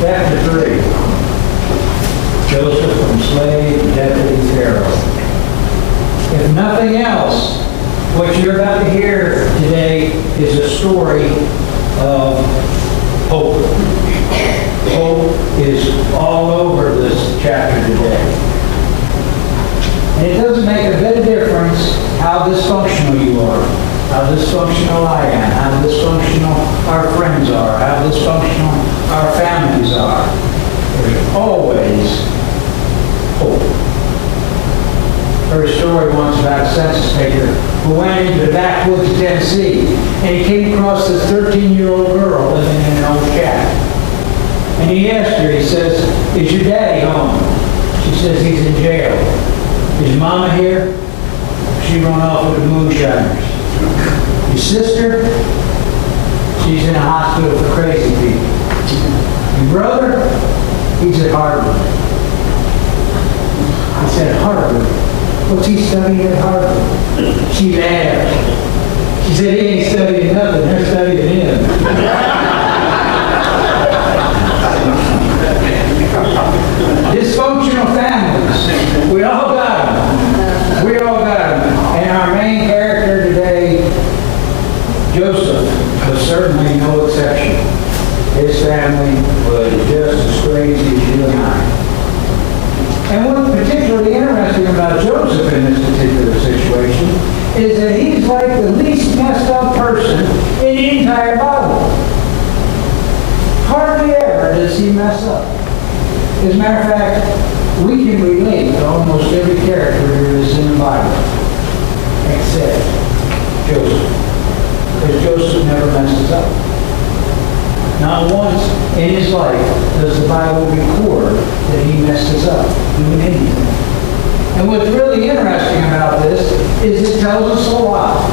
Chapter 3. Joseph from slave to deputy Pharaoh. If nothing else, what you're about to hear today is a story of hope. Hope is all over this chapter today. And it doesn't make a bit of difference how dysfunctional you are, how dysfunctional I am, how dysfunctional our friends are, how dysfunctional our families are. There's always hope. I heard a story once about a census taker who went into the backwoods of Tennessee, and he came across this 13-year-old girl living in an old shack. And he asked her, he says, "Is your daddy home?" She says, "He's in jail." "Is mama here?" She run off with the moonshiners. "Your sister?" "She's in a hospital for crazy people." "Your brother?" "He's at Harvard." He said, "Harvard? What's he studying at Harvard?" She laughed. She said, "He ain't studying nothing, they're studying him." Dysfunctional families. We all got them. We all got them. And our main character today, Joseph, was certainly no exception. His family was just as crazy as you and I. And what's particularly interesting about Joseph in this particular situation is that he's like the least messed up person in the entire Bible. Hardly ever does he mess up. As a matter of fact, we can relate to almost every character there is in the Bible, except Joseph. Because Joseph never messes up. Not once in his life does the Bible record that he messes up doing anything. And what's really interesting about this is it tells us a lot.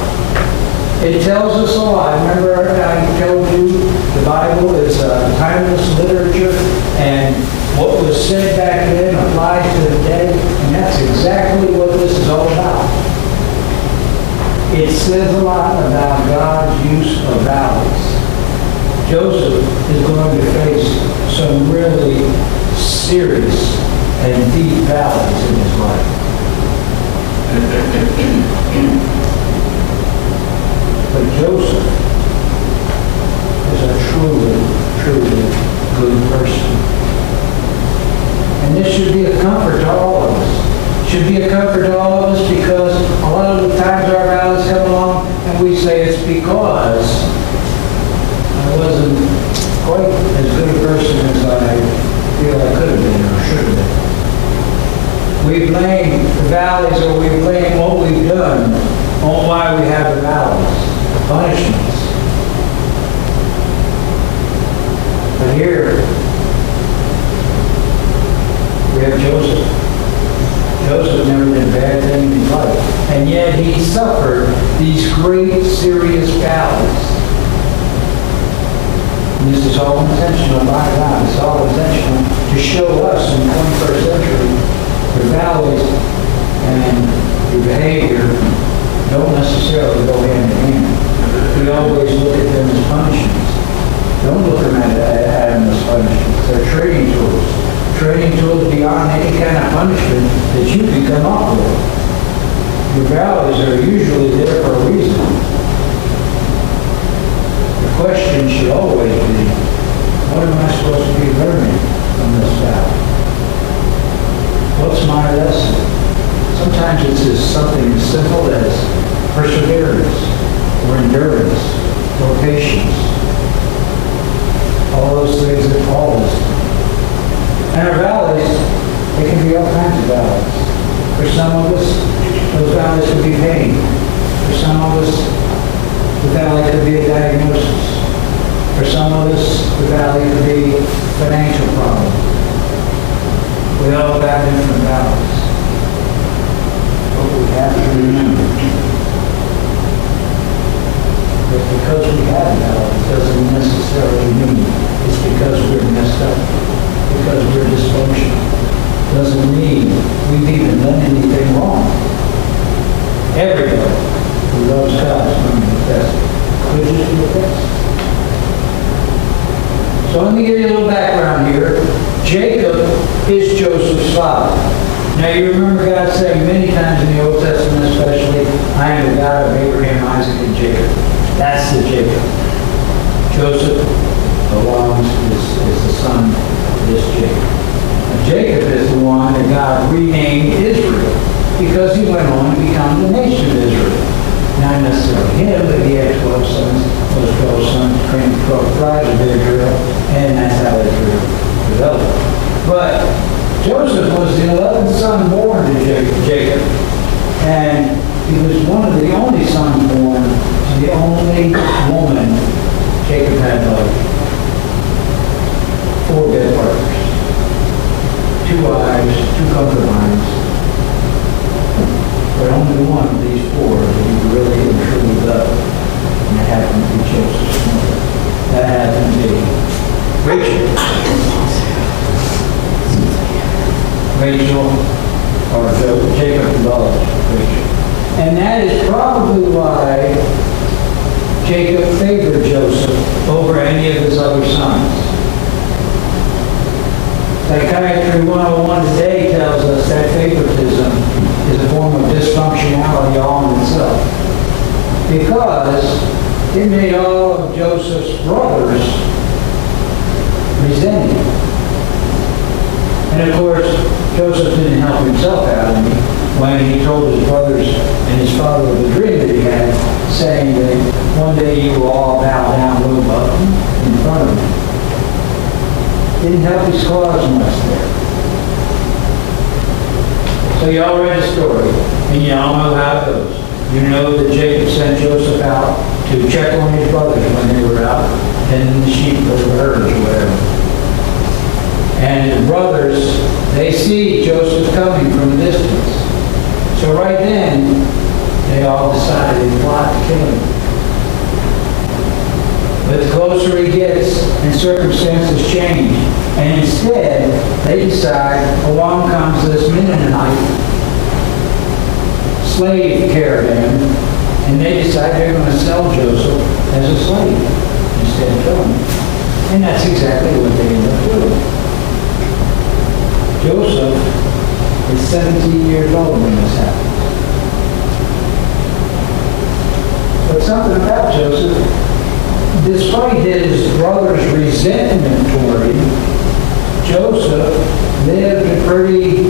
It tells us a lot. Remember I told you the Bible is timeless literature, and what was said back then applies to today, and that's exactly what this is all about. It says a lot about God's use of valleys. Joseph is going to face some really serious and deep valleys in his life. But Joseph is a truly, truly good person. And this should be a comfort to all of us. It should be a comfort to all of us because a lot of the times our valleys come along and we say it's because I wasn't quite as good a person as I feel I could have been or should have been. We blame the valleys, or we blame what we've done on why we have the valleys, the punishments. But here, we have Joseph. Joseph never did a bad thing in his life, and yet he suffered these great, serious valleys. And this is all intentional by God. It's all intentional to show us in the 21st century the valleys and the behavior don't necessarily go hand in hand. We always look at them as punishments. Don't look at them as punishments. They're training tools. Training tools beyond any kind of punishment that you can come up with. Your valleys are usually there for a reason. The question should always be, what am I supposed to be learning from this valley? What's my lesson? Sometimes it's just something as simple as perseverance, or endurance, or patience. All those things that Paul is. And our valleys, they can be all kinds of valleys. For some of us, those valleys could be pain. For some of us, the valley could be a diagnosis. For some of us, the valley could be financial was the 11th son born to Jacob, and he was one of the only sons born to the only woman Jacob had loved. 4 bed partners, 2 wives, 2 concubines, but only one of these 4 that he really and truly loved, and it happened to be Joseph's mother. That happened to be Rachel, or Jacob loved Rachel. And that is probably why Jacob favored Joseph over any of his other sons. Psychiatry 101 today tells us that favoritism is a form of dysfunctionality all in itself, because it made all of Joseph's brothers resent him. And of course, Joseph didn't help himself out any when he told his brothers and his father of the dream that he had, saying that one day you will all bow down low in front of me. Didn't help his cause much there. So you all read the story, and you all know how it goes. You know that Jacob sent Joseph out to check on his brothers when they were out tending the sheep or the herds or whatever. And his brothers, they see Joseph coming from a distance. So right then, they all decided to plot to kill him. But the closer he gets and circumstances change, and instead they decide along comes this Mennonite slave caravan, and they decide they're going to sell Joseph as a slave instead of killing him. And that's exactly what they end up doing. Joseph is 17 years old when this happens. But something about Joseph, despite his brother's resentment toward him, Joseph lived a pretty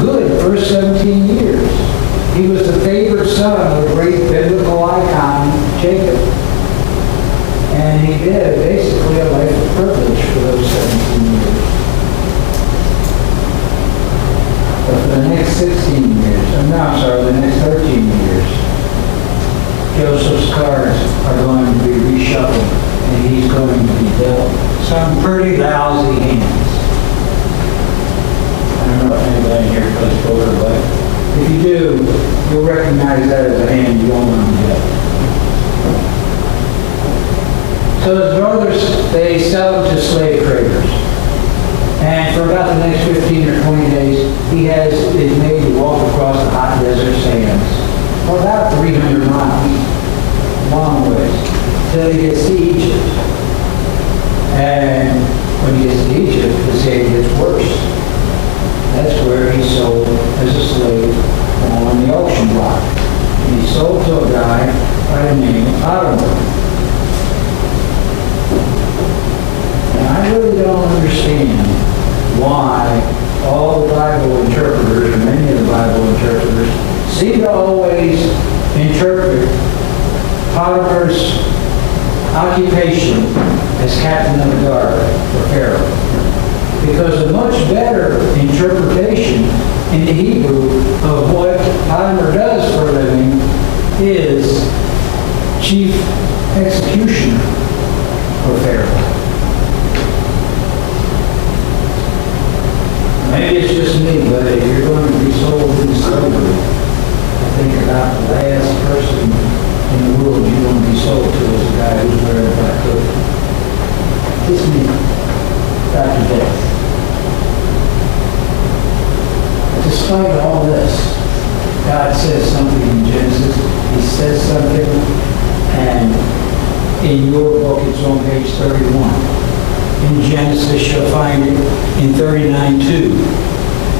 good first 17 years. He was the favored son of a great biblical icon, Jacob. And he lived basically a life of privilege for those 17 years. But for the next 16 years, the next 13 years, Joseph's cards are going to be reshuffled, and he's going to be dealt some pretty lousy hands. I don't know if anybody here plays poker, but if you do, you'll recognize that as a hand you don't want to get. So his brothers, they sell him to slave traders. And for about the next 15 or 20 days, he is made to walk across the hot desert sands for about 300 miles, long ways, till he gets to Egypt. And when he gets to Egypt, the saying gets worse. That's where he's sold as a slave on the auction block. And he's sold to a guy by the name of Pharaoh. And I really don't understand why all the Bible interpreters, or many of the Bible interpreters, seem to always interpret Potiphar's occupation as captain of the guard for Pharaoh. Because a much better interpretation in the Hebrew of what Potiphar does for a living is chief executioner for Pharaoh. Maybe it's just me, but if you're going to be sold into slavery, I think about the last person in the world you want to be sold to is a guy who's wearing a black coat. Just me. After death. Despite all this, God says something in Genesis. He says something, and in your book it's on page 31. In Genesis, you'll find it in 39:2.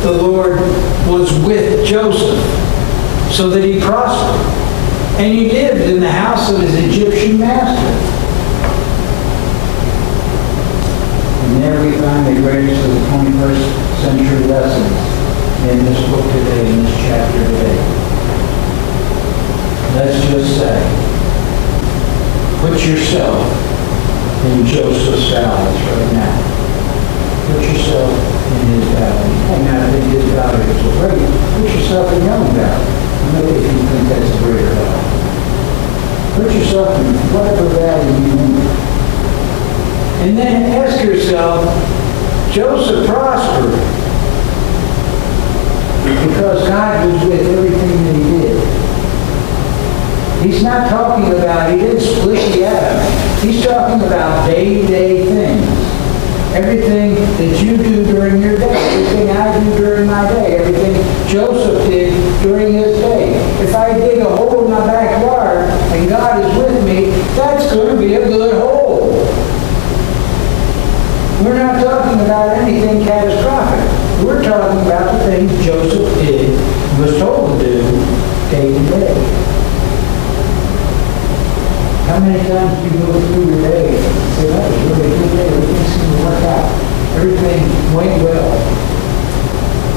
The Lord was with Joseph so that he prospered, and he lived in the house of his Egyptian master. And there we find the greatest of the 21st century lessons in this book today, in this chapter today. Let's just say, put yourself in Joseph's balance right now. Put yourself in his balance. And I think his valley is so great. Put yourself in your own valley. Maybe if you think that's a greater valley. Put yourself in whatever valley you want. And then ask yourself, Joseph prospered because God was with everything that he did. He's not talking about, he didn't split the atom. He's talking about day-to-day things. Everything that you do during your day, everything I do during my day, everything Joseph did during his day. If I dig a hole in my backyard and God is with me, that's going to be a good hole. We're not talking about anything catastrophic. We're talking about the things Joseph did, was told to do day to day. How many times do you go through your day and say, that was really a good day, everything seemed to work out, everything went well?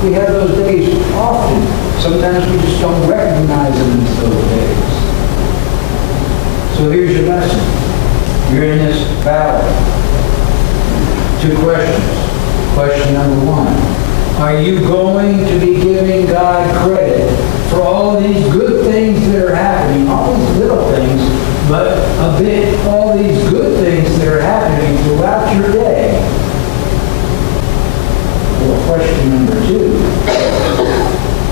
We have those days often. Sometimes we just don't recognize them as those days. So here's your lesson. You're in this valley. 2 questions. Question number 1. Are you going to be giving God credit for all these good things that are happening, all these little things, but a bit, all these good things that are happening throughout your day? Or question number 2,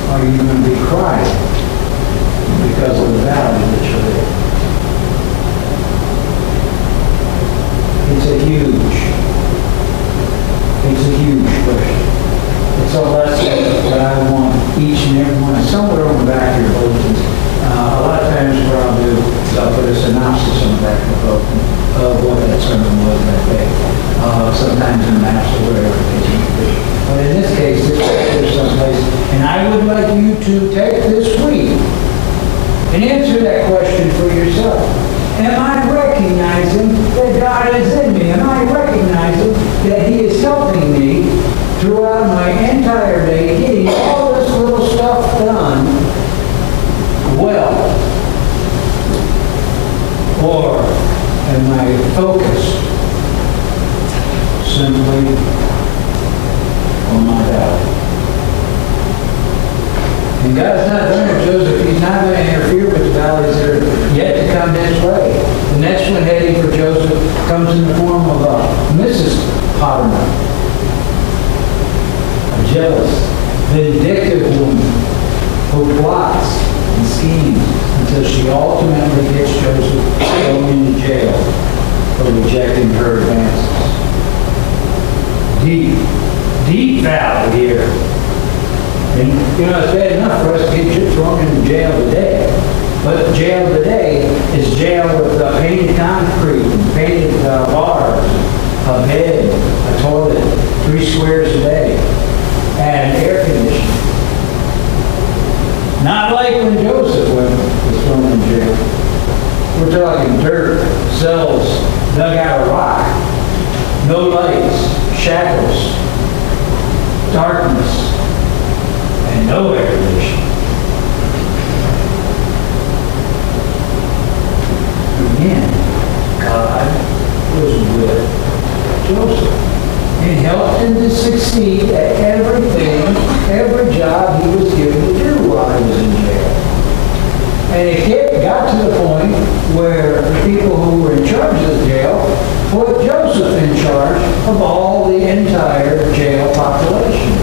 are you going to be crying because of the valley that you're in? It's a huge question. It's a lesson that I want each and every one, somewhere on the back of your bulletins. A lot of times what I'll do is I'll put a synopsis on the back of the bulletin of what that sermon was that day. Sometimes in maps or whatever the case may be. But in this case, it's there's someplace. And I would like you to take this week and answer that question for yourself. Am I recognizing that God is in me? Am I recognizing that he is helping me throughout my entire day, getting all this little stuff done well? Or am I focused simply on my valley? And God's not going to, Joseph, he's not going to interfere with the valleys that are yet to come his way. The next one heading for Joseph comes in the form of Mrs. Potiphar, a jealous, vindictive woman who plots and schemes until she ultimately gets Joseph thrown into jail for rejecting her advances. Deep valley here. And, it's bad enough for us to get thrown into jail today. But jail today is jail with painted concrete, and painted bars, a bed, a toilet, 3 squares a day, and air conditioning. Not like when Joseph was thrown in jail. We're talking dirt, cells, dug out of rock, no lights, shackles, darkness, and no air conditioning. Again, God was with Joseph and helped him to succeed at every job he was given to do while he was in jail. And it got to the point where the people who were in charge of the jail put Joseph in charge of all the entire jail population.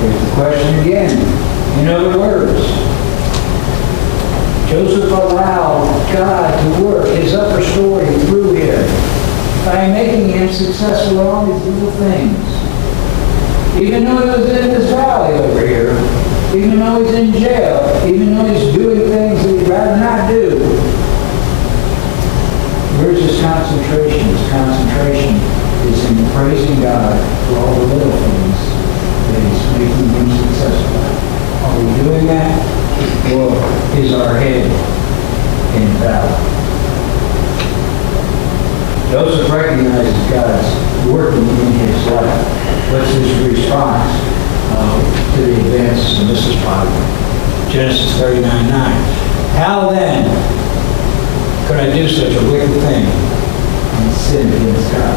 Here's the question again. In other words, Joseph allowed God to work his upper story through him by making him successful in all these little things. Even though he was in this valley over here, even though he's in jail, even though he's doing things that he'd rather not do, where's his concentration? His concentration is in praising God for all the little things that he's making him successful at. Are we doing that? Or is our head in the valley? Joseph recognizes God's working in his life. What's his response to the advances of Mrs. Potiphar? Genesis 39:9. How then could I do such a wicked thing and sin against God?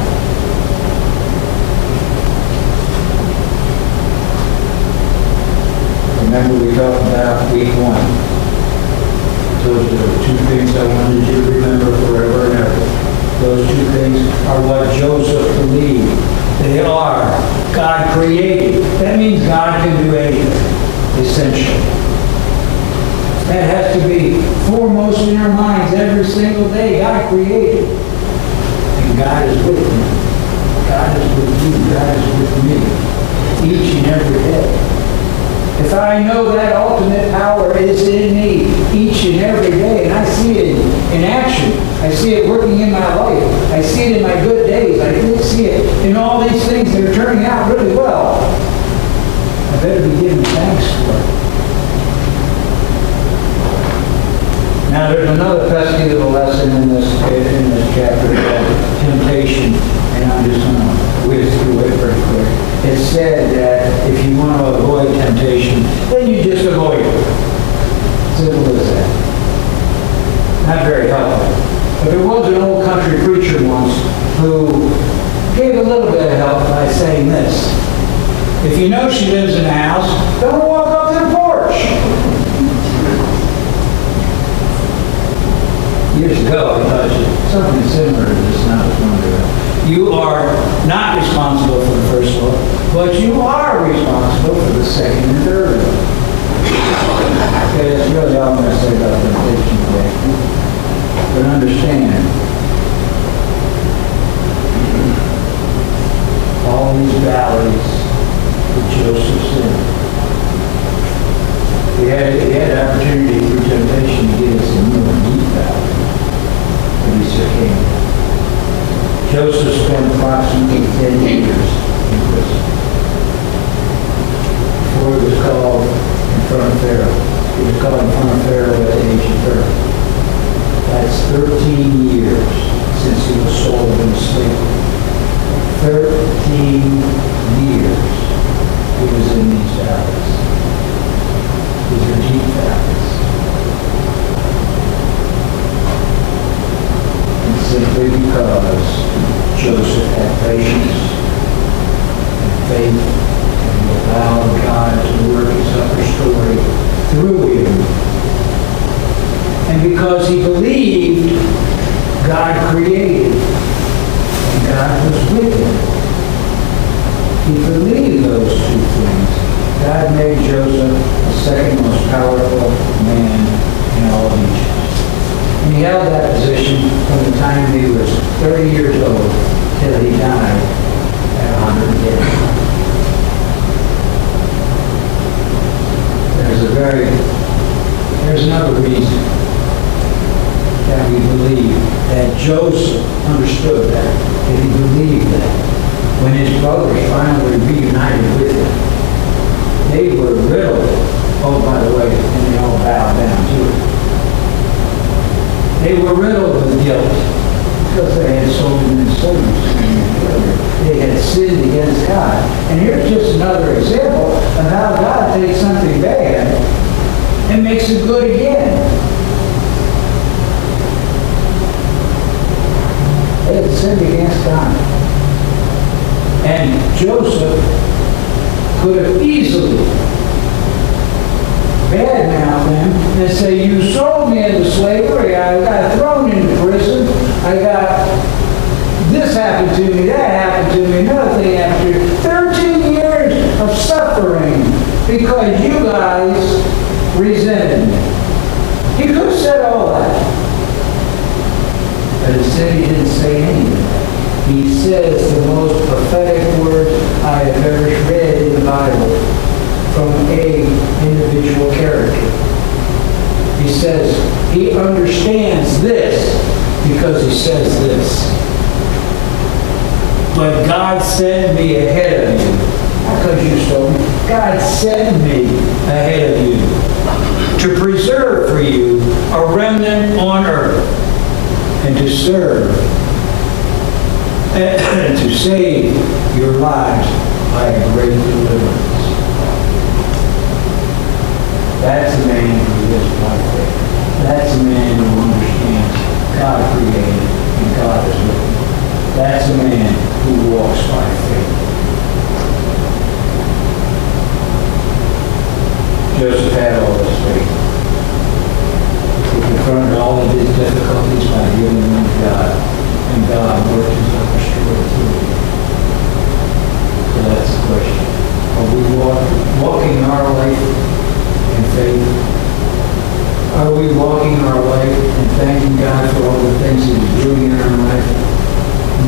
remember we talked about week 1. Those are the 2 things I wanted you to remember forever and ever. Those 2 things are what Joseph believed. They are God created. That means God can do anything, essentially. That has to be foremost in our minds every single day. God created. And God is with me. God is with you. God is with me. Each and every day. If I know that ultimate power is in me each and every day, and I see it in action, I see it working in my life, I see it in my good days, I see it in all these things that are turning out really well, I better be giving thanks for it. Now there's another pesky little lesson in this chapter called temptation, and I'm just going to whiz through it pretty quick. It said that if you want to avoid temptation, then you just avoid it. Simple as that. Not very helpful. But there was an old country preacher once who gave a little bit of help by saying this. If you know she lives in a house, don't walk up to the porch. Years ago, I thought something similar to this, and I was wondering. You are not responsible for the first floor, but you are responsible for the second and third. Okay, that's really all I'm going to say about temptation today. But understand, all these valleys that Joseph's in. He had an opportunity through temptation to get us in more deep valley, but he succumbed. Joseph spent approximately 10 years in prison before he was called in front of Pharaoh. He was called in front of Pharaoh at the age of 30. That's 13 years since he was sold into slavery. 13 years he was in these valleys. These are deep valleys. And simply because Joseph had patience and faith and allowed God to work his upper story through him. And because he believed God created and God was with him. He believed those 2 things. God made Joseph the second most powerful man in all of Egypt. And he held that position from the time he was 30 years old till he died at 110. There's another reason that we believe that Joseph understood that he believed that when his brothers finally reunited with him, they were riddled, oh by the way, and they all bowed down to it. They were riddled with guilt because they had sold him into slavery. They had sinned against God. And here's just another example of how God takes something bad and makes it good again. They had sinned against God. And Joseph could have easily badmouth them and say, you sold me into slavery, I got thrown into prison, I got this happened to me, that happened to me, another thing happened to me. 13 years of suffering because you guys resented me. He could have said all that. But instead he didn't say any of that. He says the most prophetic words I have ever read in the Bible from an individual character. He says he understands this because he says this. But God sent me ahead of you. Not because you stole me. God sent me ahead of you to preserve for you a remnant on earth and to serve and to save your lives by a great deliverance. That's a man who lives by faith. That's a man who understands God created and God is with him. That's a man who walks by faith. Joseph God works his upper story through you? So that's the question. Are we walking our life in faith? Are we walking our life and thanking God for all the things that he's doing in our life,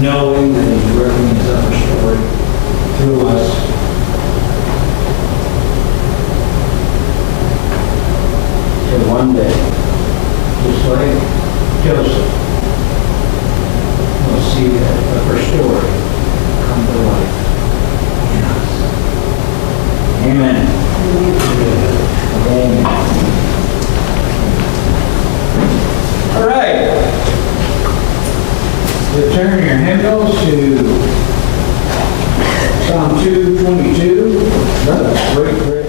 knowing that he's working his upper story through us? So one day, just like Joseph, we'll see that upper story come to life in us. Amen. Amen. All right. So turn your hymnals to Psalm 222. That's a great